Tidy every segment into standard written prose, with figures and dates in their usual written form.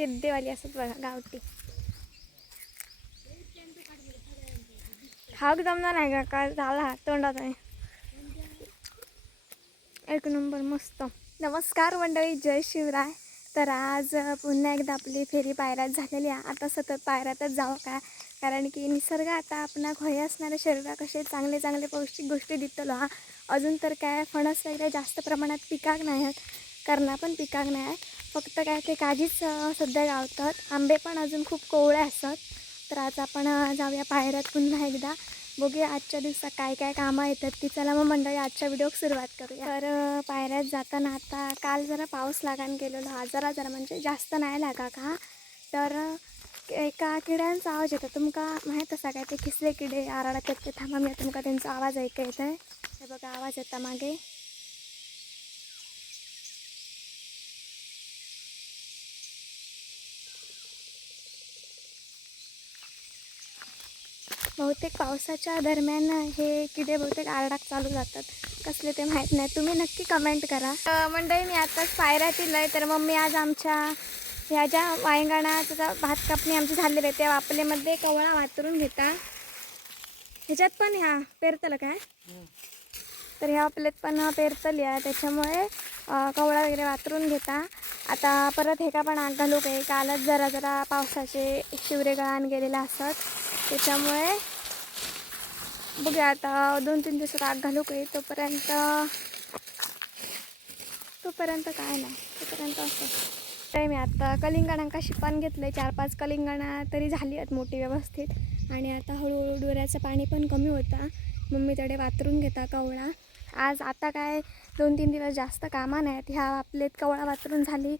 किद्देवाली असत बघा गावठी. खाऊक जमणार नाही का काय झाला तोंडात आहे. एक नंबर मस्त. नमस्कार मंडळी, जय शिवराय. तर आज पुन्हा एकदा आपली फेरी पायऱ्यात झालेली आहे. आता सतत पायऱ्यातच जावं काय, कारण की निसर्ग आता आपणा खोय असणाऱ्या शरीरा कसे चांगले चांगले पौष्टिक गोष्टी देतलो हा. अजून तर काय फणस वगैरे जास्त प्रमाणात पिकाक नाही आहेत, करणा पण पिकाक नाही आहे. फक्त काय ते काजीच सध्या गावतात. आंबे पण अजून खूप कोवळे असतात. तर आज आपण जाऊया पायऱ्यात पुन्हा एकदा. बघूया आजच्या दिवसात काय काय कामं येतात ती. चला मग मंडळी आजच्या व्हिडिओक सुरुवात करूया. तर पायऱ्यात जाताना आता काल जरा पाऊस लागान गेलेलो हा. जरा म्हणजे जास्त नाही लागा का. तर एका किड्यांचा आवाज येतो. तुमका माहीत असा काय ते खिसले किडे आराडात ते. थांबा मी तुमका त्यांचा आवाज ऐका येत आहे. हे बघा आवाज येता मागे. बहुतेक पावसाच्या दरम्यान हे किडे बहुतेक आरडाक चालू जातात. कसले ते माहीत नाही, तुम्ही नक्की कमेंट करा. मंडळी मी आताच पायऱ्यात आहे. तर मम्मी आज आमच्या ह्या ज्या वांगणाचा भात कापणी आमची झालेली आहे त्या वापलेमध्ये कवळा वातरून घेता. ह्याच्यात पण ह्या पेरतलं काय, तर ह्या वापलेत पण पेरतली आहे. त्याच्यामुळे कवळा वगैरे वातरून घेता. आता परत हे का पण आग घालू काही. कालच जरा जरा पावसाचे शिवरे गळान गेलेले असतात. त्याच्यामुळे बघूया आता 2-3 दिवसात आग घालू काही. तोपर्यंत काय नाही, तोपर्यंत असं. तर मी आता कलिंगडांका शिपान घेतलं आहे. 4-5 कलिंगणा तरी झाली आहेत मोठी व्यवस्थित. आणि आता हळूहळू डोऱ्याचं पाणी पण कमी होता. मम्मी तडे वातरून घेता कवळा. आज आता काय 2-3 दिवस जास्त कामा नाहीत. ह्या आपलेत कवळा वातरून झाली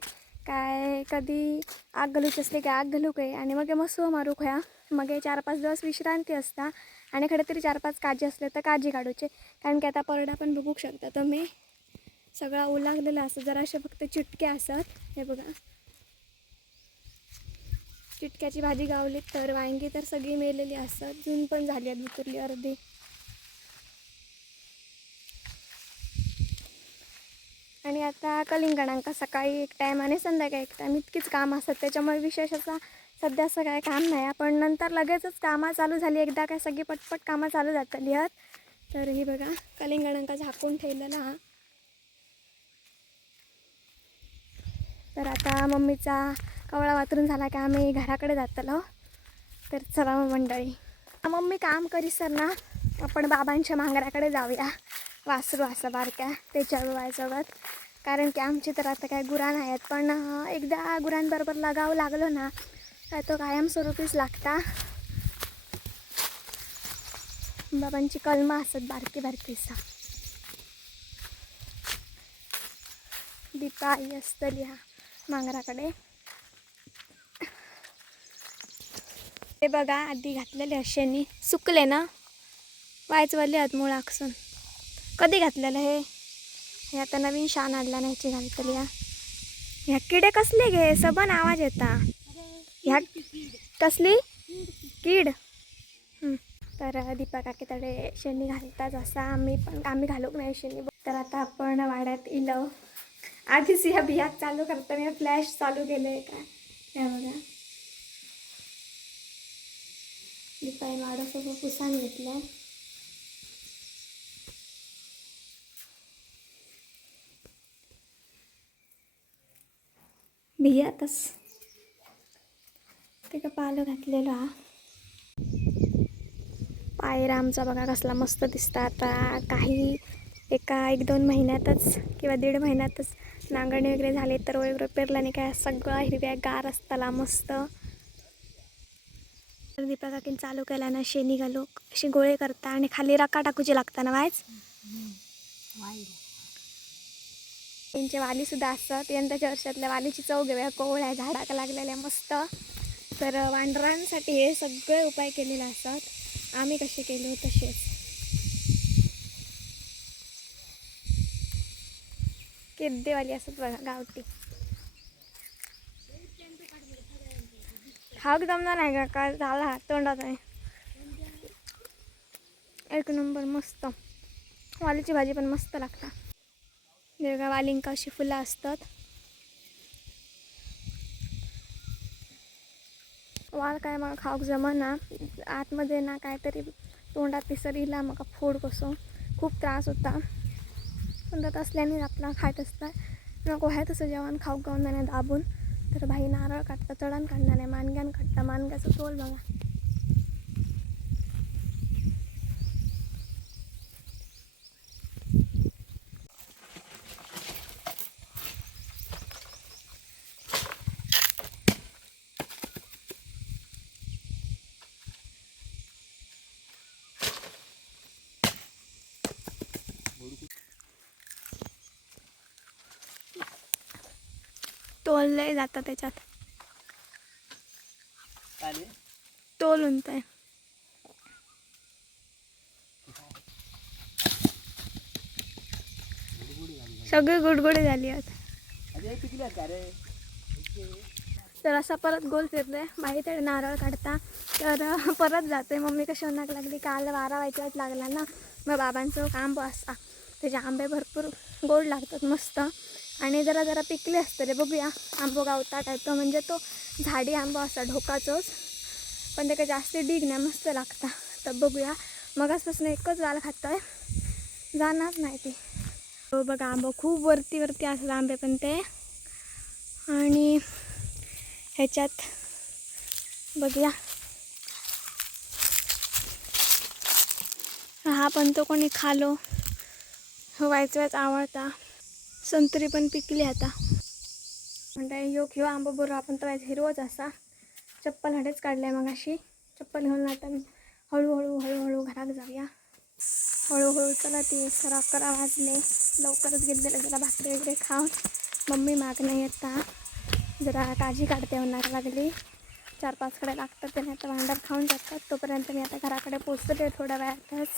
काय कधी आग घालूची असली काय आग घालू काही. आणि मग मस्त मारू खया. मग 4-5 दिवस विश्रांती असता. आणि खरं तरी 4-5 काजी असले तर काजी काढूचे. कारण की आता परडा पण बघू शकता तुम्ही सगळा ओलागलेला असं. जराशे फक्त चिटके असतात. हे बघा चिटक्याची भाजी गावली. तर वांगी तर सगळी मेलेली असतात. जून पण झाली आहेत उतरली अर्धी. आणि आता कलिंगडांका सकाळी एक टाईम आणि संध्याकाळी एक टाईम इतकीच काम असतात. त्याच्यामुळे विशेष असा सध्या असं काय काम नाही. पण नंतर लगेचच कामं चालू झाली. एकदा काय सगळी पटपट कामं चालू जातली आहेत. तर ही बघा कलिंगडांका झाकून ठेवलेला हा. तर आता मम्मीचा कवळा वातरून झाला की आम्ही घराकडे जातलो. तर चला मग मंडळी, मम्मी काम करीसर ना आपण बाबांच्या मांगराकडे जाऊया. वासरू असं बारक्या त्याच्या बाबासोबत. कारण की आमची तर आता काय गुरां आहेत. पण एकदा गुरांबरोबर लगावं लागलो ना काय तो कायमस्वरूपीच लागता. बाबांची कलमं असत बारकी बारकीसा. दीपा आई असतली ह्या मांगराकडे. ते बघा आधी घातलेले अशेनी सुकले ना वायचवले आहेत मुळा आकसून. कधी घातलेलं हे आता नवीन शान आणला नाही ह्याची घालतली. ह्या किडे कसले घे सबन आवाज येता. ह्या कसली कीड. तर दीपा काकी तडे शेणी घालतात असा. आम्ही घालूक नाही शेणी. तर आता आपण वाड्यात इलो. आधीच ह्या बियाक चालू करताना फ्लॅश चालू केलंय का त्या बघा. दीपाई माडासोबत पुसान घेतलं. बियातच ते का पालं घातलेलं हा. पायरा आमचा बघा कसला मस्त दिसता. आता काही 1-2 महिन्यातच किंवा 1.5 महिन्यातच नांगरणी वगैरे झाले. तर वगैरे पेरल्याने काय सगळा हिरव्या गार असताला मस्त. दीपा काकीन चालू केला ना शेणी घालू अशी गोळे करता. आणि खाली रका टाकूची लागता ना वायच. त्यांचे वाली सुद्धा असतात. यंदाच्या वर्षातल्या वालीची चव घेऊया. कोवळ्या झाडाक लागलेल्या मस्त. तर वांढरांसाठी हे सगळे उपाय केलेले असतात. आम्ही कसे केलो तसेच. किद्देवाली असत बघा गावठी. खाऊक जमणार नाही का काय झाला तोंडात आहे. एक नंबर मस्त. वालीची भाजी पण मस्त लागता. वेगळ्या वालिंका अशी फुलं असतात. वाल काय मग खाऊक जमना, आतमध्ये ना काहीतरी तोंडात पिसर इला मग फोड कसो खूप त्रास होता. पण त्यात असल्याने आपला खात असतात नको आहे तसं जेवण खाऊक गाऊन नाही दाबून. तर भाई नारळ काढता, चढण काढणार नाही, मानग्यान काढता, मानग्याचं तोल बघा. तोल लय जातं त्याच्यात, तोल उंत आहे. सगळी गुडगुडी झाली आहेत. तर असा परत गोल फिरतोय बाई तडे नारळ काढता. तर परत जाते. मम्मी कशी होणार लागली, काल 12 वाजताच लागला ना. मग बाबांचं आंब असता, त्याचे आंबे भरपूर गोड लागतात मस्त. आणि जरा जरा पिकले असते रे, बघूया आंबो गावता काय तो. म्हणजे तो झाडी आंबा असा ढोकाचोच, पण ते काही जास्त डीग नाही, मस्त लागता. तर बघूया. मगाचपासून एकच वाल खातोय, जाणार नाही ती. हो बघा आंबा खूप वरती वरती असतात आंबे पण ते. आणि ह्याच्यात बघूया हा पण तो कोणी खालो व्हायच आवडता. संत्री पण पिकली आता. म्हणजे ह्यो घेऊ आंबा बरोबर आपण तर हिरवच असा. चप्पल हडेच काढलाय मग अशी चप्पल घेऊन आता हळूहळू हळूहळू घरात जाऊया. हळूहळू चला. ती 11 वाजले, लवकरच गेलेलं. जरा भाकरी वगैरे खाऊन मम्मी माग नाही येता, जरा काळजी काढते होणार लागली. 4-5 कडे लागतात त्याने आता भांडार खाऊन जातात. तोपर्यंत मी आता घराकडे पोचते थोड्या वेळातच.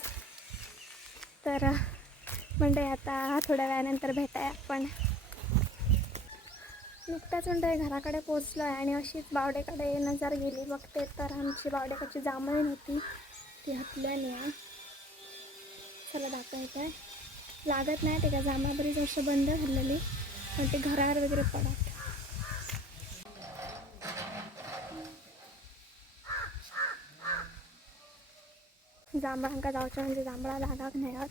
तर म्हणजे आता थोड्या वेळानंतर भेटाय आपण. नुकताच म्हणजे घराकडे पोचलो आहे आणि अशीच बावडेकडे नजर गेली. बघते तर आमची बावडेकडची जांभळी होती ती हतल्याने आहे. चला दाखवायचं आहे. लागत नाही ते का जांभळा बरीच वर्ष बंद झालेली, पण ते घरावर वगैरे पडत. जांभळांका जाऊच्या म्हणजे जांभळा लागाक नाही होत.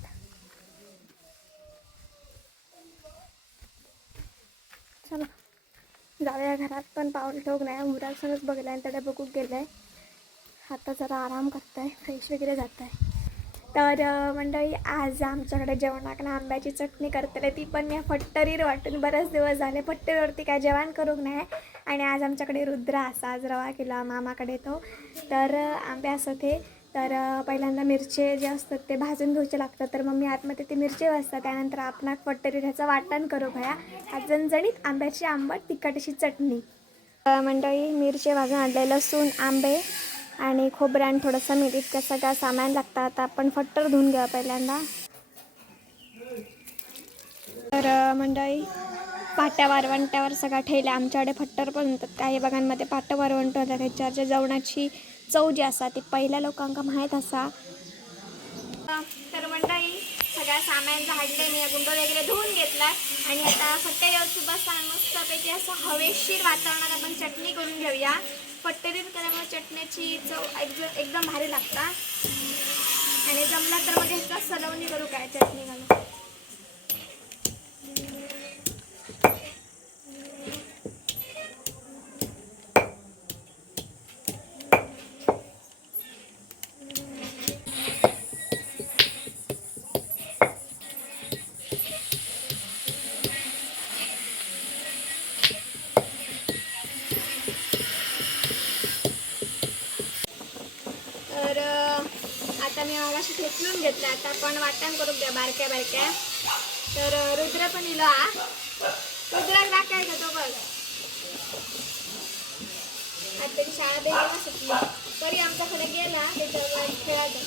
चला जाऊया घरात. पण पाऊल ठेवूक नाही, मुरासनच बघलाय आणि त्याला बघूक गेलाय. आता जरा आराम करताय, फ्रेश वगैरे जात आहे. तर मंडळी आज आमच्याकडे जेवणाक ना आंब्याची चटणी करतले. ती पण मी फट्टरीर वाटून बरेच दिवस झाले फट्टरीवरती काय जेवण करूक नाही. आणि आज आमच्याकडे रुद्र असा, आज रवा केला मामाकडे तो. तर आंबे असं ते. तर पहिल्यांदा मिरचे जे असतात ते भाजून घ्यायचे लागतात. तर मम्मी आतमध्ये ते मिरचे वाजतात. त्यानंतर आपण फट्टरीर ह्याचं वाटण करू घ्या. आज झणझणीत आंब्याची आंबट तिखट अशी चटणी. मंडळी मिरची भाजून आणले, लसूण, आंबे आणि खोबऱ्यान थोडंसं मीठ इतकं सगळं सामान लागतं. आता आपण फट्टर धुवून घ्या पहिल्यांदा. तर मंडळी पाट्या वारवंट्यावर सगळा ठेवल्या. आमच्याकडे फट्टर पण म्हणतात. काही भागांमध्ये पाट्या वारवंट होतात. त्याच्यावरच्या जेवणाची चव जी असा ती पहिल्या लोकांका माहीत असा. तर मंडळी सगळ्या सामान झाडले मी, गुंड वगैरे धुवून घेतला. आणि आता फट्टेवरती बसताना मस्तपैकी असं हवेशीर वातावरणात आपण चटणी करून घेऊया. फट्टेरीत केल्यामुळे चटणीची चव एकदम भारी लागता. आणि जमला तर मग ह्याचा सलवणी करू काय चटणी घालून. तर आता मी मगाशी ठेचलून घेतलं. आता आपण वाटण करून द्या बारक्या बारक्या. तर रुद्र पण इलो हा. रुद्राक दाखवाय का तो बघ. आज त्याची शाळा बेगीनं सुटली तरी आमच्याकडे गेला त्याच्यावर खेळायचं.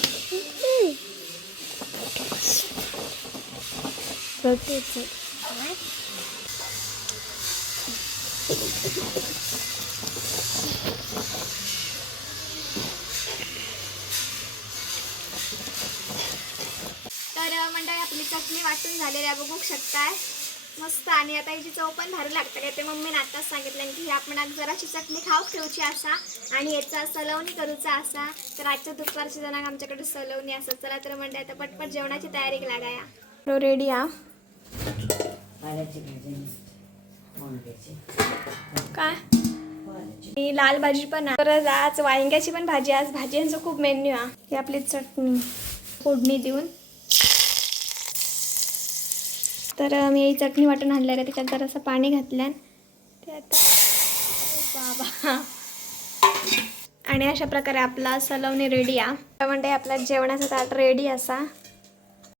तर मंडळी आपली चटणी वाटून झालेली आहे, बघू शकताय. मस्त. आणि आता हिची चव पण भारी लागते काय ते मम्मीने आताच सांगितलं की आपण आज जराशी चटणी खाऊ ठेवची असा आणि याचा सलवणी करूचा असा. तर आजच्या दुपारची जणांना आमच्याकडे सलवणी असं. चला तर म्हणजे आता पटपट जेवणाची तयारी लागाया. रेडी हा काय लाल भाजी पण आहे. तर आज वांग्याची पण भाजी. आज भाज्यांचं खूप मेन्यू आहे. ही आपली चटणी फोडणी देऊन. तर मी ही चटणी वाटून आणलं आहे. त्याच्यात जरासं पाणी घातलं ते आता बाबा. आणि अशा प्रकारे आपला सलवणी रेडी आहे. म्हणजे आपला जेवणाचा ताट रेडी असा.